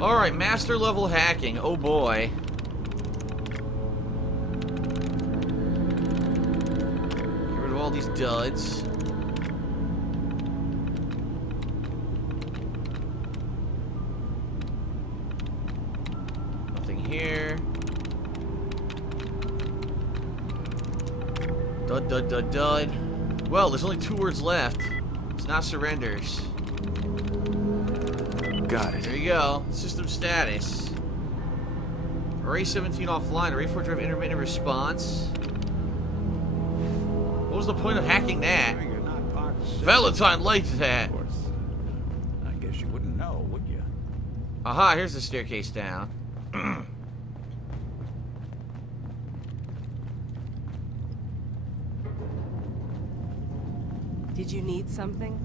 Alright, master level hacking. Oh boy. Get rid of all these duds. Nothing here. Dud, dud, dud, dud. Well, there's only 2 words left. It's not surrenders. Got it. There you go. System status. Array 17 offline. Array 4 drive intermittent response. What was the point of hacking that? Valentine liked that. Of course. I guess you wouldn't know, would you? Aha, here's the staircase down. Did you need something?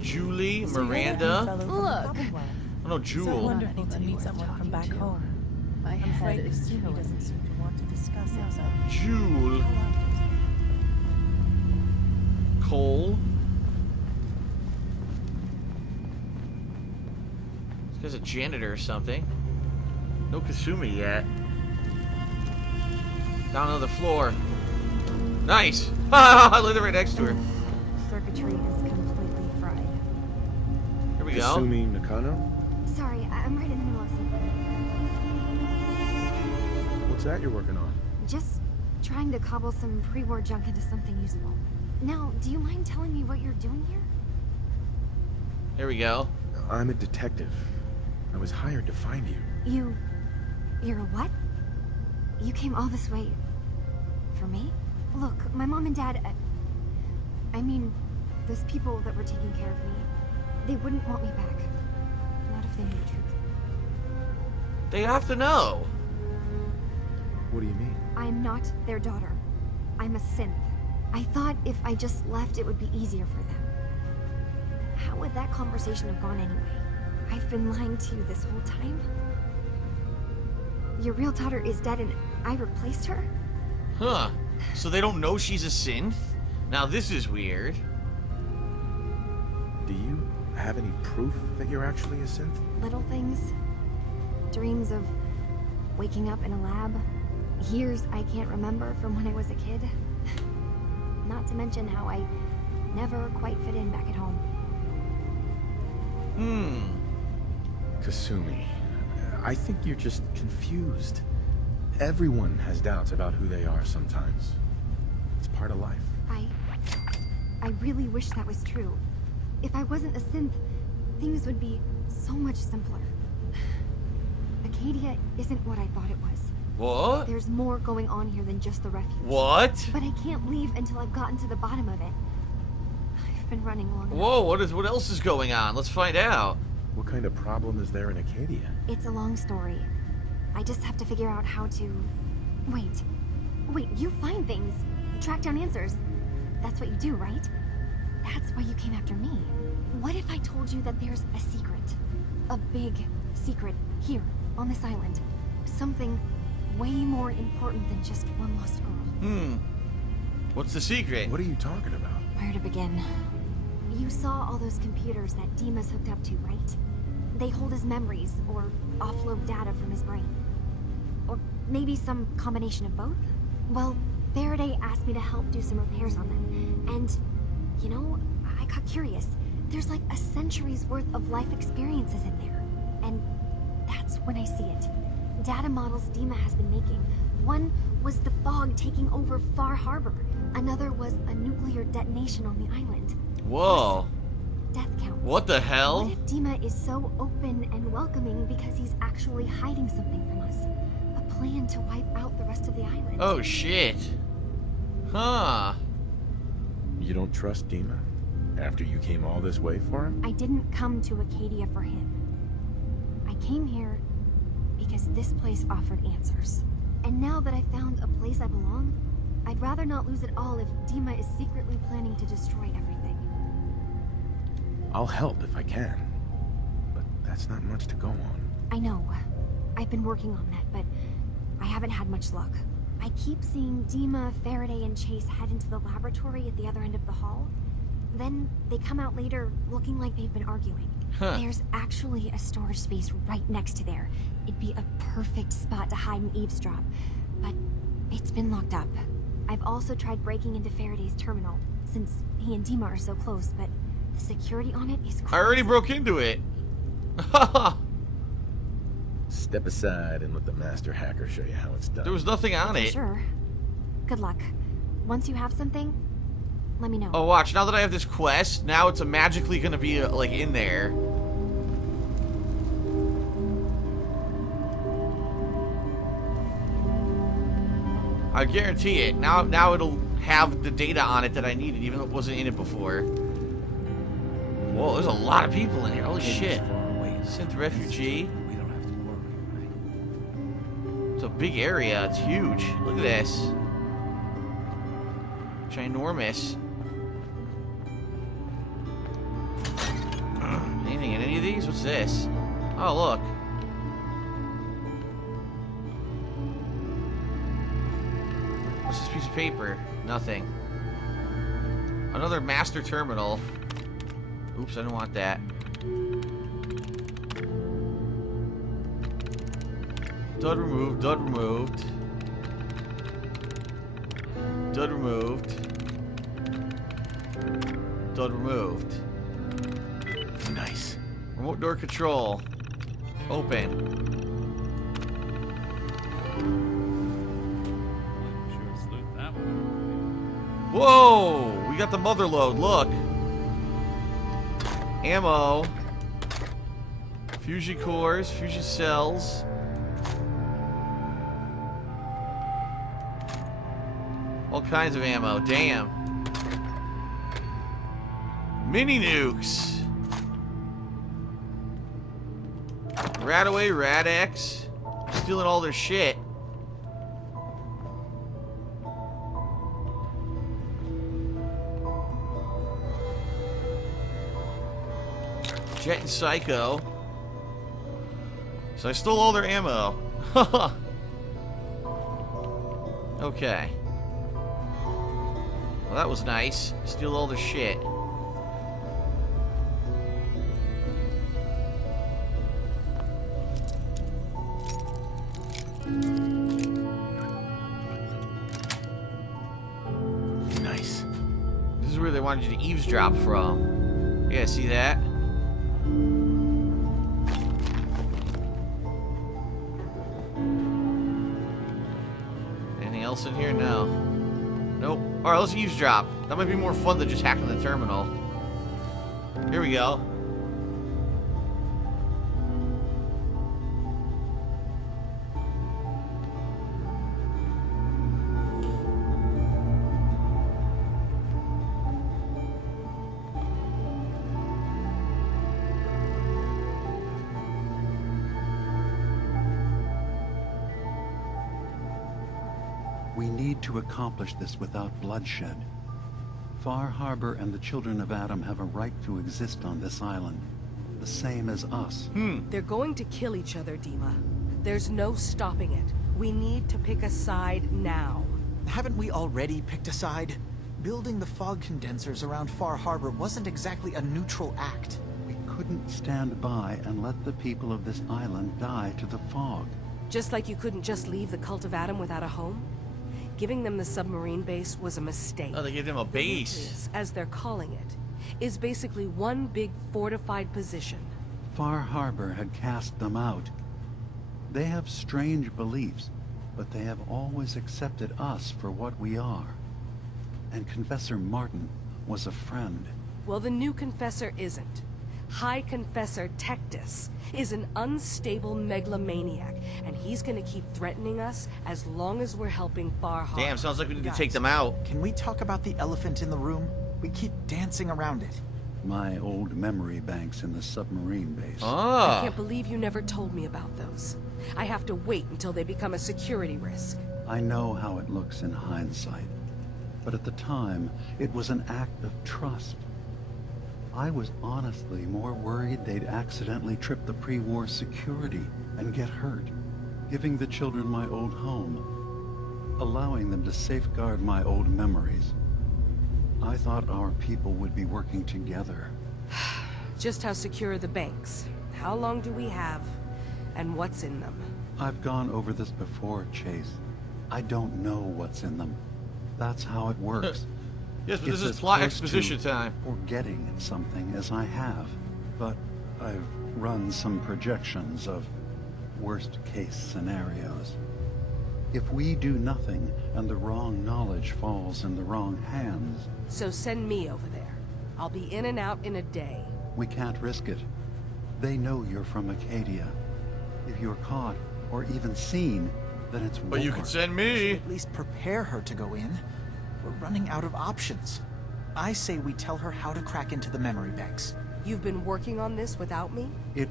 Julie, Miranda. Look. Oh no, Jewel. Wonderful to meet someone from back home. My head is He doesn't seem to want to discuss it. Jewel. Cole. This guy's a janitor or something. No Kasumi yet. Down on the floor. Nice! I lived right next to her. Circuitry is completely fried. Here we go. Kasumi Nakano? Sorry, I'm right in the middle of something. What's that you're working on? Just trying to cobble some pre-war junk into something useful. Now, do you mind telling me what you're doing here? Here we go. I'm a detective. I was hired to find you. You're a what? You came all this way for me? Look, my mom and dad, I mean, those people that were taking care of me, they wouldn't want me back. Not if they knew the truth. They have to know. What do you mean? I'm not their daughter. I'm a synth. I thought if I just left, it would be easier for them. How would that conversation have gone anyway? I've been lying to you this whole time? Your real daughter is dead and I replaced her? Huh. So they don't know she's a synth? Now this is weird. Do you have any proof that you're actually a synth? Little things. Dreams of waking up in a lab. Years I can't remember from when I was a kid. Not to mention how I never quite fit in back at home. Kasumi, I think you're just confused. Everyone has doubts about who they are sometimes. It's part of life. I really wish that was true. If I wasn't a synth, things would be so much simpler. Acadia isn't what I thought it was. What? There's more going on here than just the refuge. What? But I can't leave until I've gotten to the bottom of it. I've been running long enough. Whoa, what else is going on? Let's find out. What kind of problem is there in Acadia? It's a long story. I just have to figure out how to... Wait, you find things. Track down answers. That's what you do, right? That's why you came after me. What if I told you that there's a secret? A big secret here, on this island. Something way more important than just one lost girl. What's the secret? What are you talking about? Where to begin? You saw all those computers that Dima's hooked up to, right? They hold his memories, or offload data from his brain. Or maybe some combination of both? Well, Faraday asked me to help do some repairs on them. And, you know, I got curious. There's like a century's worth of life experiences in there. And that's when I see it. Data models Dima has been making. One was the fog taking over Far Harbor. Another was a nuclear detonation on the island. Whoa. Death counts. What the hell? What if Dima is so open and welcoming because he's actually hiding something from us? A plan to wipe out the rest of the island. Oh shit. Huh. You don't trust Dima? After you came all this way for him? I didn't come to Acadia for him. I came here because this place offered answers. And now that I found a place I belong, I'd rather not lose it all if Dima is secretly planning to destroy everything. I'll help if I can. But that's not much to go on. I know. I've been working on that, but I haven't had much luck. I keep seeing Dima, Faraday, and Chase head into the laboratory at the other end of the hall. Then they come out later looking like they've been arguing. Huh. There's actually a storage space right next to there. It'd be a perfect spot to hide and eavesdrop, but it's been locked up. I've also tried breaking into Faraday's terminal, since he and Dima are so close, but the security on it is crazy. I already broke into it. Step aside and let the master hacker show you how it's done. There was nothing on it. Sure. Good luck. Once you have something, let me know. Oh, watch. Now that I have this quest, now it's magically gonna be, like, in there. I guarantee it. Now it'll have the data on it that I needed, even though it wasn't in it before. Whoa, there's a lot of people in here. Holy shit. Synth refugee. We don't have to worry, right? It's a big area. It's huge. Look at this. Ginormous. Anything in any of these? What's this? Oh, look. What's this piece of paper? Nothing. Another master terminal. Oops, I don't want that. Dud removed, dud removed. Dud removed. Dud removed. Nice. Remote door control. Open. Sure sleuth that one Whoa! We got the mother load, look. Ammo. Fusion cores, fusion cells. All kinds of ammo, damn. Mini nukes. Radaway, Rad-X. Stealing all their shit. Jet and Psycho. So I stole all their ammo. Okay. Well, that was nice. Steal all their shit. Nice. This is where they wanted you to eavesdrop from. Yeah, see that? Anything else in here? No. Nope. Alright, let's eavesdrop. That might be more fun than just hacking the terminal. Here we go. We need to accomplish this without bloodshed. Far Harbor and the children of Adam have a right to exist on this island, the same as us. They're going to kill each other, Dima. There's no stopping it. We need to pick a side now. Haven't we already picked a side? Building the fog condensers around Far Harbor wasn't exactly a neutral act. We couldn't stand by and let the people of this island die to the fog. Just like you couldn't just leave the Cult of Adam without a home? Giving them the submarine base was a mistake. Oh, they gave them a base. Nucleus, as they're calling it, is basically one big fortified position. Far Harbor had cast them out. They have strange beliefs, but they have always accepted us for what we are. And Confessor Martin was a friend. Well, the new Confessor isn't. High Confessor pt6 is an unstable megalomaniac, and he's gonna keep threatening us as long as we're helping Far Harbor. Damn, sounds like we need to Guys, take them out. Can we talk about the elephant in the room? We keep dancing around it. My old memory banks in the submarine base. I Ah. can't believe you never told me about those. I have to wait until they become a security risk. I know how it looks in hindsight, but at the time, it was an act of trust. I was honestly more worried they'd accidentally trip the pre-war security and get hurt, giving the children my old home, allowing them to safeguard my old memories. I thought our people would be working together. Just how secure are the banks? How long do we have? And what's in them? I've gone over this before, Chase. I don't know what's in them. That's how it works. Yes, but It's this is as plot close exposition to time. Forgetting something as I have, but I've run some projections of worst-case scenarios. If we do nothing and the wrong knowledge falls in the wrong hands, So send me over there. I'll be in and out in a day. we can't risk it. They know you're from Acadia. If you're caught or even seen, then it's war. But you could send me. At least prepare her to go in. We're running out of options. I say we tell her how to crack into the memory banks. You've been working on this without me? It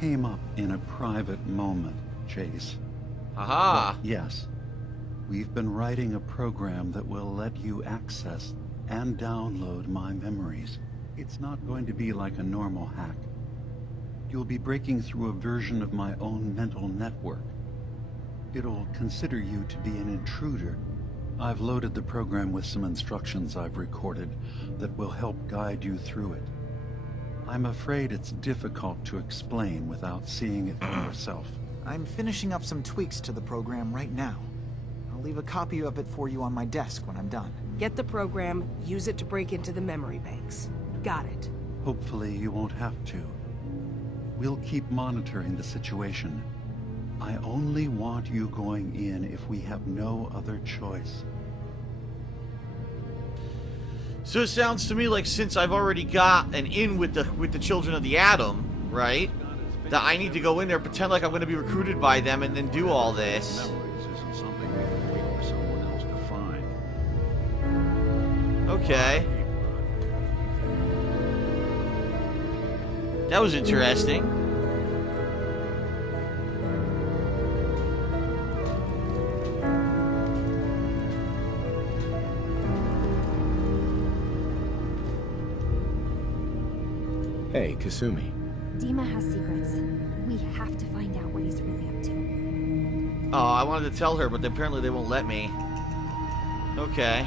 came up in a private moment, Chase. Aha. But yes, we've been writing a program that will let you access and download my memories. It's not going to be like a normal hack. You'll be breaking through a version of my own mental network. It'll consider you to be an intruder. I've loaded the program with some instructions I've recorded that will help guide you through it. I'm afraid it's difficult to explain without seeing it for yourself. I'm finishing up some tweaks to the program right now. I'll leave a copy of it for you on my desk when I'm done. Get the program, use it to break into the memory banks. Got it. Hopefully you won't have to. We'll keep monitoring the situation. I only want you going in if we have no other choice. So it sounds to me like since I've already got an in with the children of the Atom, right? That I need to go in there, pretend like I'm going to be recruited by them, and then do all this. Memories isn't something we can wait for someone else to find. Okay. That was interesting. Hey, Kasumi. Dima has secrets. We have to find out what he's really up to. Oh, I wanted to tell her, but apparently they won't let me. Okay.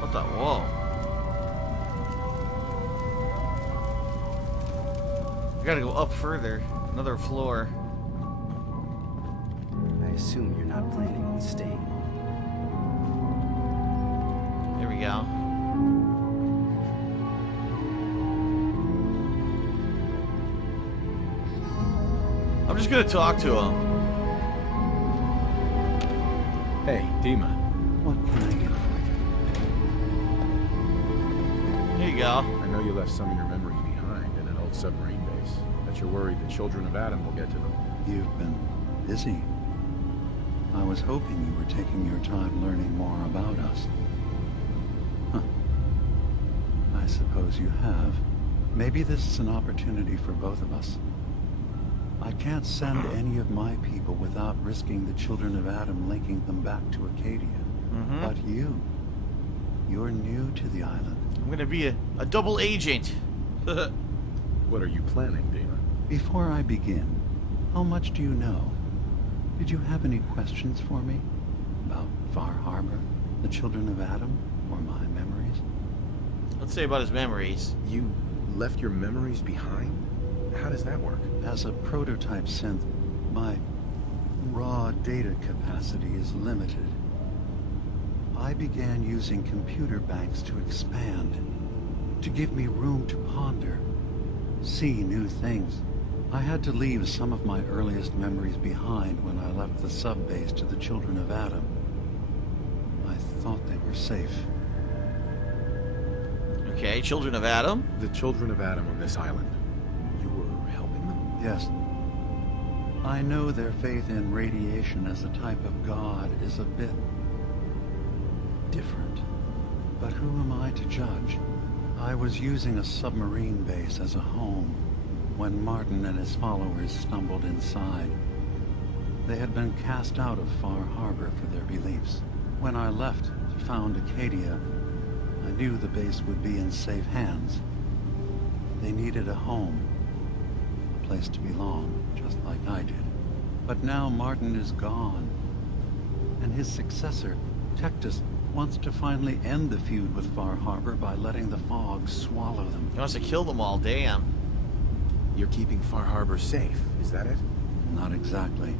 What the? Whoa. I gotta go up further. Another floor. I assume you're not planning on staying. Here we go. I'm just gonna talk to him. Hey, Dima. What can I do for you? Here you go. I know you left some of your memories behind in an old submarine base. Bet you're worried the children of Adam will get to them. You've been busy. I was hoping you were taking your time learning more about us. Huh. I suppose you have. Maybe this is an opportunity for both of us. I can't send any of my people without risking the children of Adam linking them back to Acadia. But you're new to the island. I'm gonna be a double agent. What are you planning, Dima? Before I begin, how much do you know? Did you have any questions for me? About Far Harbor, the children of Adam, or my memories? Let's say about his memories. You left your memories behind? How does that work? As a prototype synth, my raw data capacity is limited. I began using computer banks to expand, to give me room to ponder, see new things. I had to leave some of my earliest memories behind when I left the sub-base to the children of Adam. I thought they were safe. Okay, children of Adam. The children of Adam on this island. You were helping them? Yes. I know their faith in radiation as a type of god is a bit different. But who am I to judge? I was using a submarine base as a home when Martin and his followers stumbled inside. They had been cast out of Far Harbor for their beliefs. When I left to found Acadia, I knew the base would be in safe hands. They needed a home, a place to belong, just like I did. But now Martin is gone. And his successor, Tectus, wants to finally end the feud with Far Harbor by letting the fog swallow them. He wants to kill them all, damn. You're keeping Far Harbor safe, is that it? Not exactly.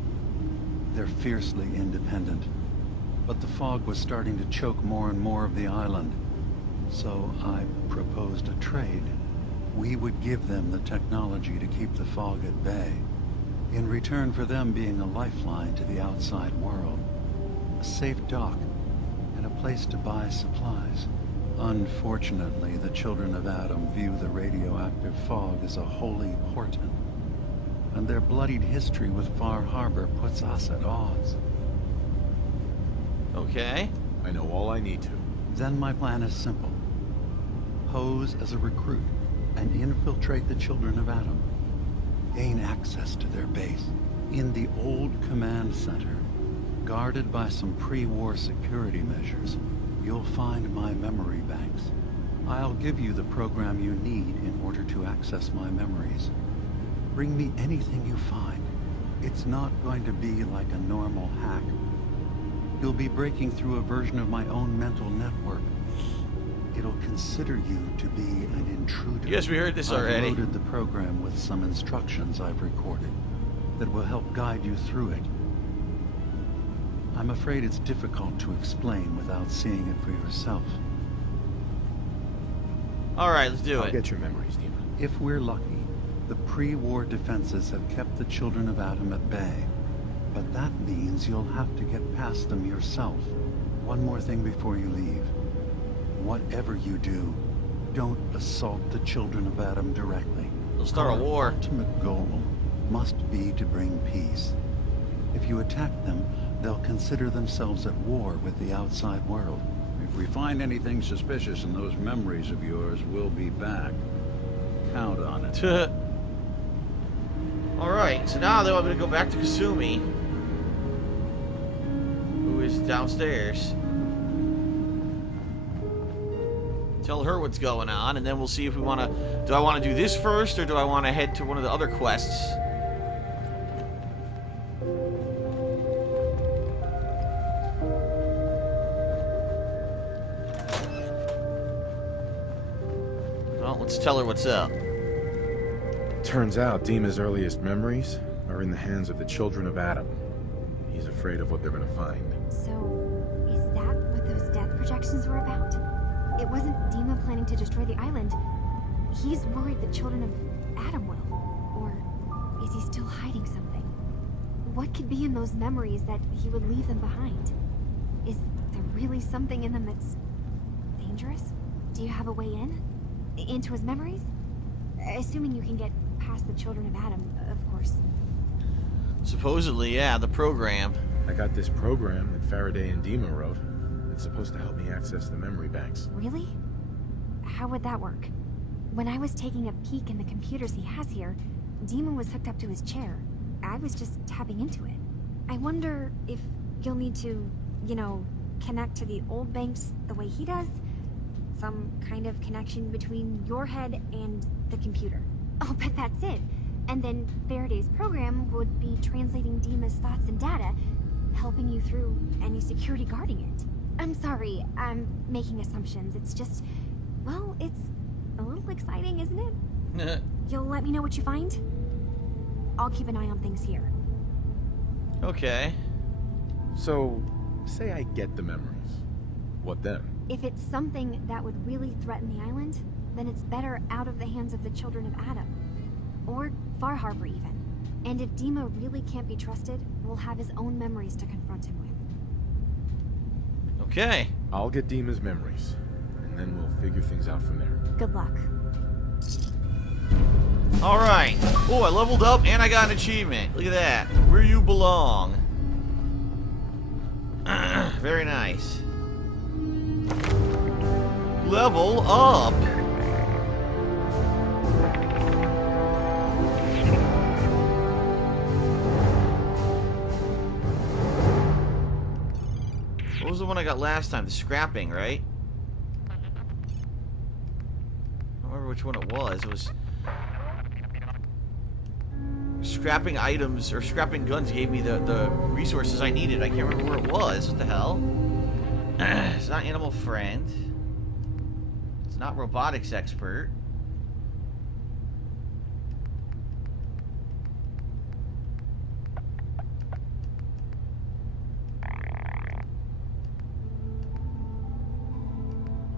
They're fiercely independent. But the fog was starting to choke more and more of the island. So I proposed a trade. We would give them the technology to keep the fog at bay, in return for them being a lifeline to the outside world. A safe dock, and a place to buy supplies. Unfortunately, the children of Adam view the radioactive fog as a holy portent, and their bloodied history with Far Harbor puts us at odds. Okay. I know all I need to. Then my plan is simple. Pose as a recruit and infiltrate the children of Adam. Gain access to their base in the old command center. Guarded by some pre-war security measures, you'll find my memory banks. I'll give you the program you need in order to access my memories. Bring me anything you find. It's not going to be like a normal hack. You'll be breaking through a version of my own mental network. It'll consider you to be an intruder. Yes, we heard this already. I've loaded the program with some instructions I've recorded that will help guide you through it. I'm afraid it's difficult to explain without seeing it for yourself. Alright, let's do I'll it. get your memories, Dima. If we're lucky, the pre-war defenses have kept the children of Adam at bay. But that means you'll have to get past them yourself. One more thing before you leave. Whatever you do, don't assault the children of Adam directly. They'll start a war. Our ultimate goal must be to bring peace. If you attack them, they'll consider themselves at war with the outside world. If we find anything suspicious in those memories of yours, we'll be back. Count on it. Alright, so now they want me to go back to Kasumi, who is downstairs. Tell her what's going on, and then we'll see if we want to... Do I want to do this first, or do I want to head to one of the other quests? Well, let's tell her what's up. Turns out Dima's earliest memories are in the hands of the children of Adam. He's afraid of what they're gonna find. So, is that what those death projections were about? It wasn't Dima planning to destroy the island. He's worried the children of Adam will. Or is he still hiding something? What could be in those memories that he would leave them behind? Is there really something in them that's dangerous? Do you have a way in? Into his memories? Assuming you can get past the children of Adam, of course. Supposedly, yeah, the program. I got this program that Faraday and Dima wrote. It's supposed to help me access the memory banks. Really? How would that work? When I was taking a peek in the computers he has here, Dima was hooked up to his chair. I was just tapping into it. I wonder if you'll need to, you know, connect to the old banks the way he does? Some kind of connection between your head and the computer. I'll bet that's it. And then Faraday's program would be translating Dima's thoughts and data, helping you through any security guarding it. I'm sorry, I'm making assumptions. It's just, well, it's a little exciting, isn't it? You'll let me know what you find? I'll keep an eye on things here. Okay. So, say I get the memories. What then? If it's something that would really threaten the island, then it's better out of the hands of the children of Adam. Or Far Harbor, even. And if Dima really can't be trusted, we'll have his own memories to confront him with. Okay. I'll get Dima's memories, and then we'll figure things out from there. Good luck. Alright. Oh, I leveled up and I got an achievement. Look at that. Where you belong. Very nice. Level up. What was the one I got last time? The scrapping, right? I don't remember which one it was. It was scrapping items or scrapping guns gave me the resources I needed. I can't remember where it was. What the hell? It's not animal friend. It's not robotics expert.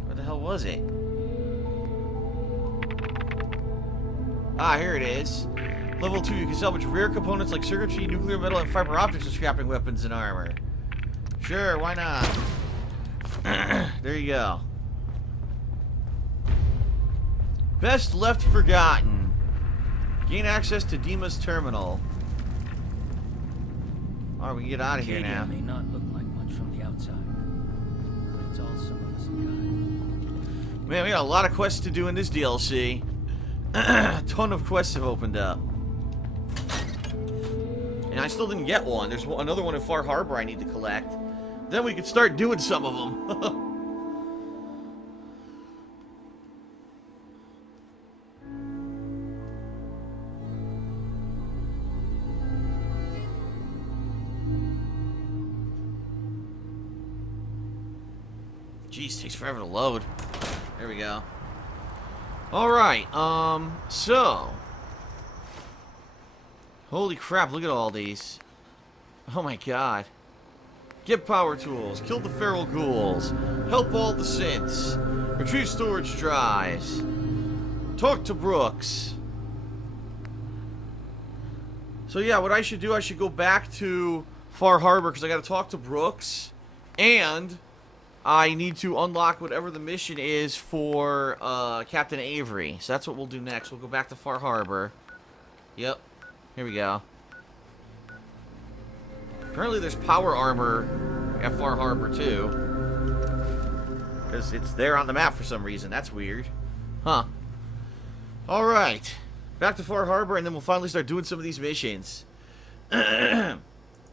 Where the hell was it? Ah, here it is. Level 2, you can salvage rare components like circuitry, nuclear metal, and fiber optics for scrapping weapons and armor. Sure, why not? There you go. Best left forgotten. Gain access to Dima's terminal. Alright, we can get out of here now. May not look like much from the outside, but it's all some of us got. Man, we got a lot of quests to do in this DLC. A ton of quests have opened up. And I still didn't get one. There's another one in Far Harbor I need to collect. Then we could start doing some of them. Jeez, takes forever to load. There we go. Alright, so. Holy crap, look at all these. Oh my god. Get power tools, kill the feral ghouls, help all the synths, retrieve storage drives, talk to Brooks. So yeah, what I should do, I should go back to Far Harbor because I gotta talk to Brooks, and I need to unlock whatever the mission is for Captain Avery. So that's what we'll do next. We'll go back to Far Harbor. Yep. Here we go. Apparently there's power armor at Far Harbor too. Because it's there on the map for some reason. That's weird. Huh. Alright. Back to Far Harbor and then we'll finally start doing some of these missions.